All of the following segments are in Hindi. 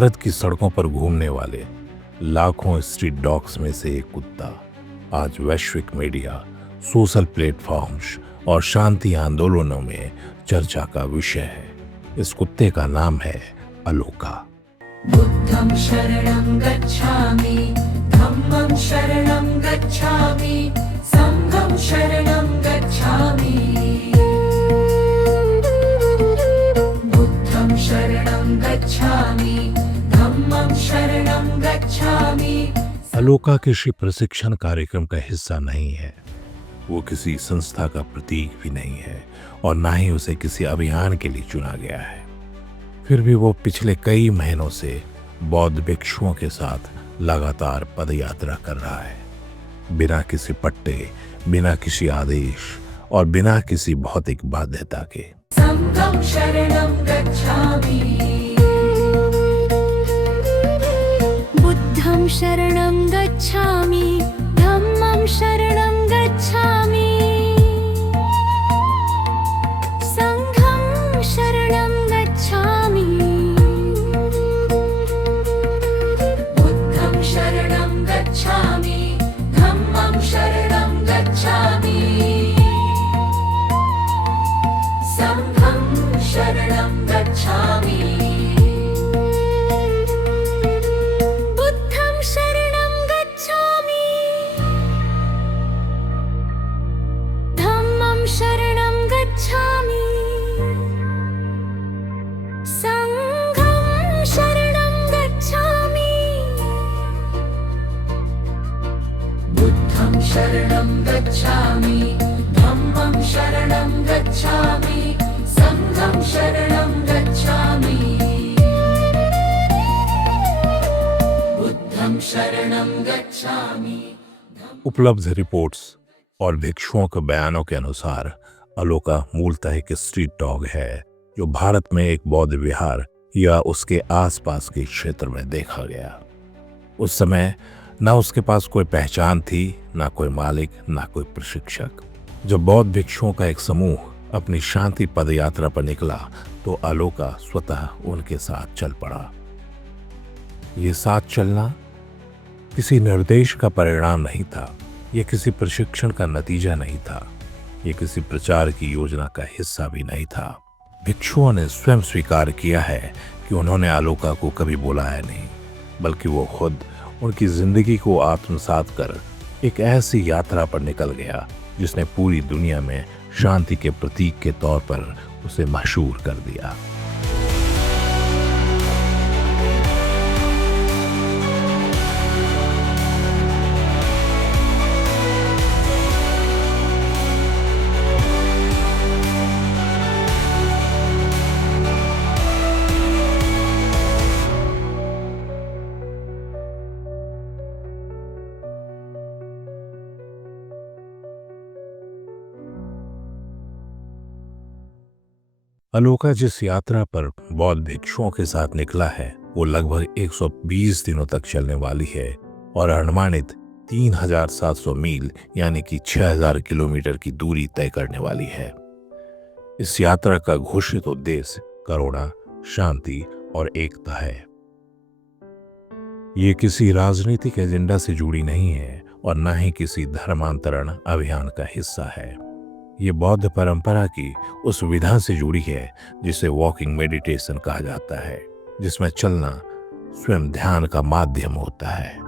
भारत की सड़कों पर घूमने वाले लाखों स्ट्रीट डॉग्स में से एक कुत्ता आज वैश्विक मीडिया, सोशल प्लेटफॉर्म्स और शांति आंदोलनों में चर्चा का विषय है। इस कुत्ते का नाम है अलोका। बुद्धं शरणं गच्छामि, धम्मं शरणं गच्छामि, संघं शरणं गच्छामि। बुद्धं शरणं गच्छामि, धम्मं शरणं गच्छामि। अलोका किसी प्रशिक्षण कार्यक्रम का हिस्सा नहीं है, वो किसी संस्था का प्रतीक भी नहीं है और ना ही उसे किसी अभियान के लिए चुना गया है। फिर भी वो पिछले कई महीनों से बौद्ध भिक्षुओं के साथ लगातार पदयात्रा कर रहा है, बिना किसी पट्टे, बिना किसी आदेश और बिना किसी भौतिक बाध्यता के। संघं शरणं गच्छामि, बुद्धं शरणं गच्छामि, धम्मं शरणं गच्छामि, संघं शरणं गच्छामि। बुद्धं शरणं गच्छामि, धम्मं शरणं गच्छामि, संघं शरणं गच्छामि। बुद्धं शरणं गच्छामि, धम्मं शरणं गच्छामि, संघं शरणं गच्छामि। बुद्धं शरणं गच्छामि, धम्मं शरणं गच्छामि, संघं शरणं गच्छामि। बुद्धं शरणं गच्छामि। उपलब्ध रिपोर्ट्स और भिक्षुओं के बयानों के अनुसार अलोका मूलतः एक स्ट्रीट डॉग है जो भारत में एक बौद्ध विहार या उसके आसपास के क्षेत्र में देखा गया। उस समय ना उसके पास कोई पहचान थी, ना कोई मालिक, ना कोई प्रशिक्षक। जब बौद्ध भिक्षुओं का एक समूह अपनी शांति पदयात्रा पर निकला तो अलोका स्वतः उनके साथ चल पड़ा। ये साथ चलना किसी निर्देश का परिणाम नहीं था, ये किसी प्रशिक्षण का नतीजा नहीं था, ये किसी प्रचार की योजना का हिस्सा भी नहीं था। भिक्षुओं ने स्वयं स्वीकार किया है कि उन्होंने अलोका को कभी बुलाया नहीं, बल्कि वो खुद उनकी जिंदगी को आत्मसात कर एक ऐसी यात्रा पर निकल गया जिसने पूरी दुनिया में शांति के प्रतीक के तौर पर उसे मशहूर कर दिया। अलोका जिस यात्रा पर बौद्ध भिक्षुओं के साथ निकला है वो लगभग 120 दिनों तक चलने वाली है और अनुमानित 3700 मील यानी कि 6000 किलोमीटर की दूरी तय करने वाली है। इस यात्रा का घोषित उद्देश्य करुणा, शांति और एकता है। ये किसी राजनीतिक एजेंडा से जुड़ी नहीं है और न ही किसी धर्मांतरण अभियान का हिस्सा है। ये बौद्ध परंपरा की उस विधा से जुड़ी है जिसे वॉकिंग मेडिटेशन कहा जाता है, जिसमें चलना स्वयं ध्यान का माध्यम होता है।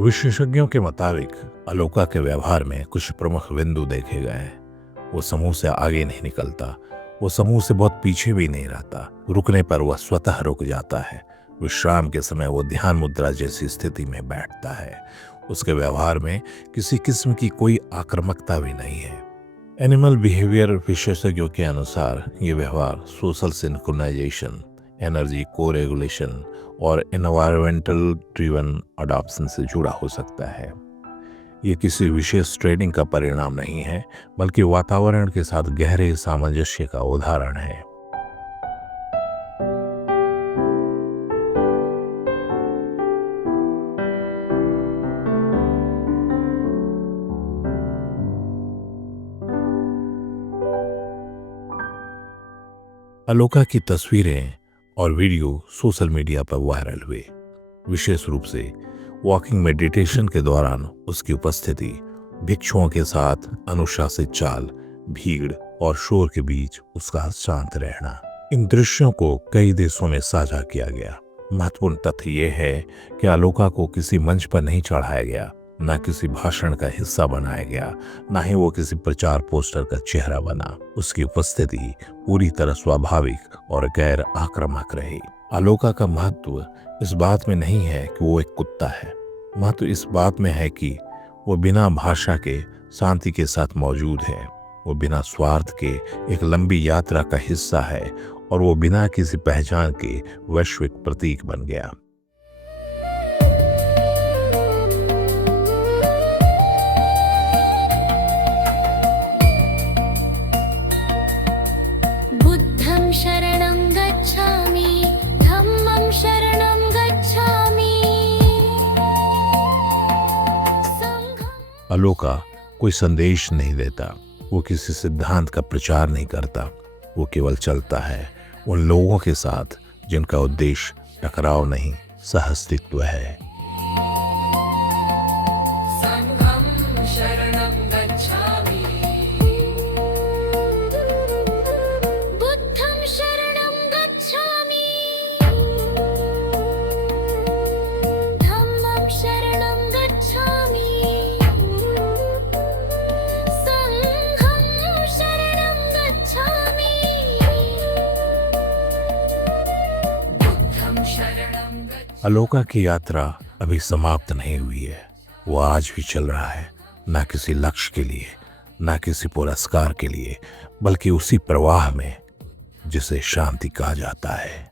विशेषज्ञों के मुताबिक अलोका के व्यवहार में कुछ प्रमुख बिंदु देखे गए हैं। वो समूह से आगे नहीं निकलता, वो समूह से बहुत पीछे भी नहीं रहता। रुकने पर वह स्वतः रुक जाता है। विश्राम के समय वो ध्यान मुद्रा जैसी स्थिति में बैठता है। उसके व्यवहार में किसी किस्म की कोई आक्रामकता भी नहीं है। एनिमल बिहेवियर विशेषज्ञों के अनुसार ये व्यवहार सोशल सिंक्रोनाइजेशन, एनर्जी को रेगुलेशन और एनवायरमेंटल ड्रिवन अडॉप्शन से जुड़ा हो सकता है। ये किसी विशेष ट्रेनिंग का परिणाम नहीं है, बल्कि वातावरण के साथ गहरे सामंजस्य का उदाहरण है। अलोका की तस्वीरें और वीडियो सोशल मीडिया पर वायरल हुए। विशेष रूप से वॉकिंग मेडिटेशन के दौरान उसकी उपस्थिति, भिक्षुओं के साथ अनुशासित चाल, भीड़ और शोर के बीच उसका शांत रहना, इन दृश्यों को कई देशों में साझा किया गया। महत्वपूर्ण तथ्य यह है कि अलोका को किसी मंच पर नहीं चढ़ाया गया, न किसी भाषण का हिस्सा बनाया गया, न ही वो किसी प्रचार पोस्टर का चेहरा बना। उसकी उपस्थिति पूरी तरह स्वाभाविक और गैर आक्रामक रही। अलोका का महत्व इस बात में नहीं है कि वो एक कुत्ता है, महत्व इस बात में है कि वो बिना भाषा के शांति के साथ मौजूद है। वो बिना स्वार्थ के एक लंबी यात्रा का हिस्सा है और वो बिना किसी पहचान के वैश्विक प्रतीक बन गया। बुद्धं शरणं गच्छामि, धम्मं शरणं गच्छामि, संघं। अलोका कोई संदेश नहीं देता, वो किसी सिद्धांत का प्रचार नहीं करता, वो केवल चलता है उन लोगों के साथ जिनका उद्देश्य टकराव नहीं, सहअस्तित्व है। संघं शरणं गच्छामि बुद्धं शरणं गच्छामि, धम्मं शरणं गच्छामि, संघं शरणं गच्छामि, बुद्धं शरणं गच्छामि। अलोका की यात्रा अभी समाप्त नहीं हुई है, वो आज भी चल रहा है, ना किसी लक्ष्य के लिए, ना किसी पुरस्कार के लिए, बल्कि उसी प्रवाह में जिसे शांति कहा जाता है।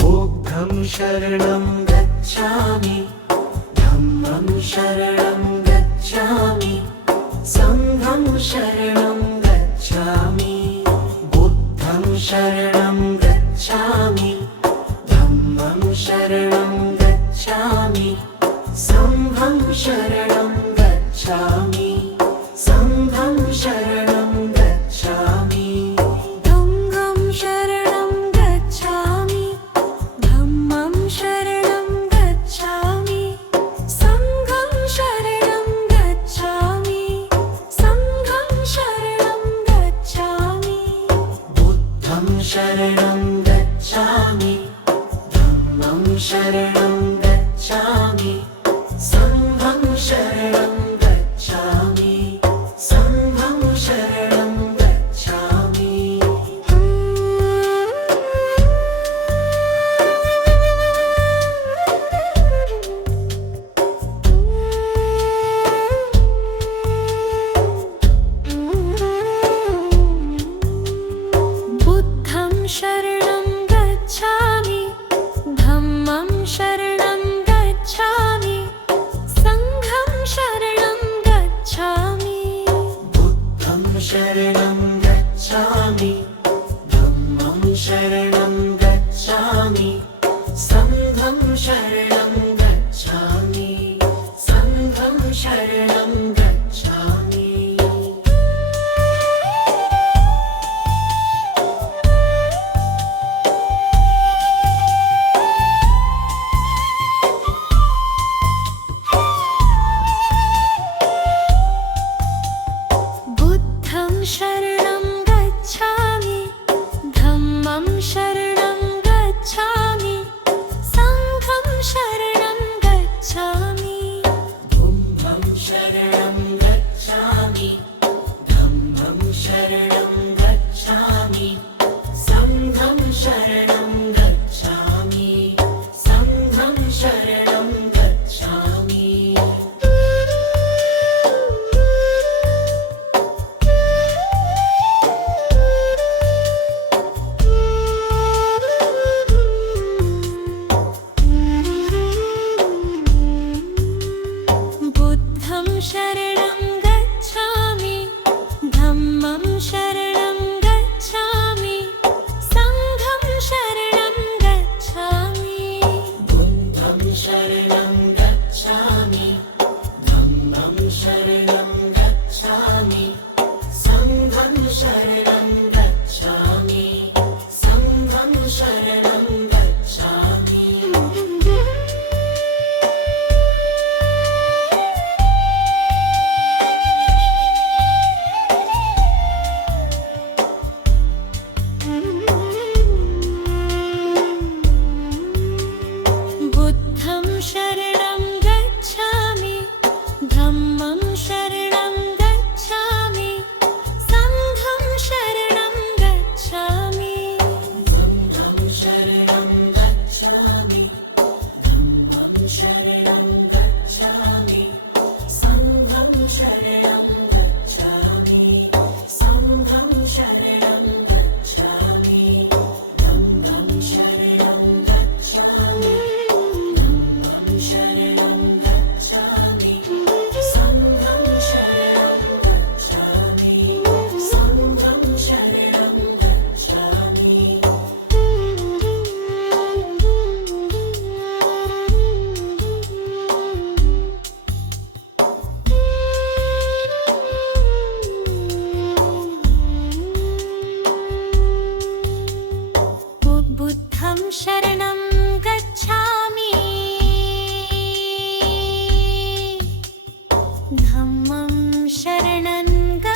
बुद्धं शरणं गच्छामि, धम्मं शरणं गच्छामि, संघं शरणं गच्छामि, बुद्धं शरणं गच्छामि, धम्मं शरणं गच्छामि, संघं शरणं गच्छामि, संघं शरणं गच्छामि। संघं शरणं गच्छामि, धम्मं शरणं गच्छामि, संघं शरणं गच्छामि, संघं शरणं गच्छामि, बुद्धं शरणं गच्छामि, धम्मं शरणं गच्छामि, संघं शरणं गच्छामि, संघं शरणं गच्छामि। बुद्धं शरणं गच्छामि, धम्मं शरणं गच्छामि, संघं शरणं गच्छामि, बुद्धं शरणं गच्छामि, धम्मं शरणं गच्छामि, संघं शरणं गच्छामि, संघं शरणं गच्छामि। बुद्धं शरणं गच्छामि, धम्मं शरणं गच्छामि, संघं शरणं गच्छामि, बुद्धं शरणं गच्छामि, धम्मं शरणं गच्छामि, संघं शरणं गच्छामि, संघं शरणं गच्छामि। धम्मं शरणं गच्छामि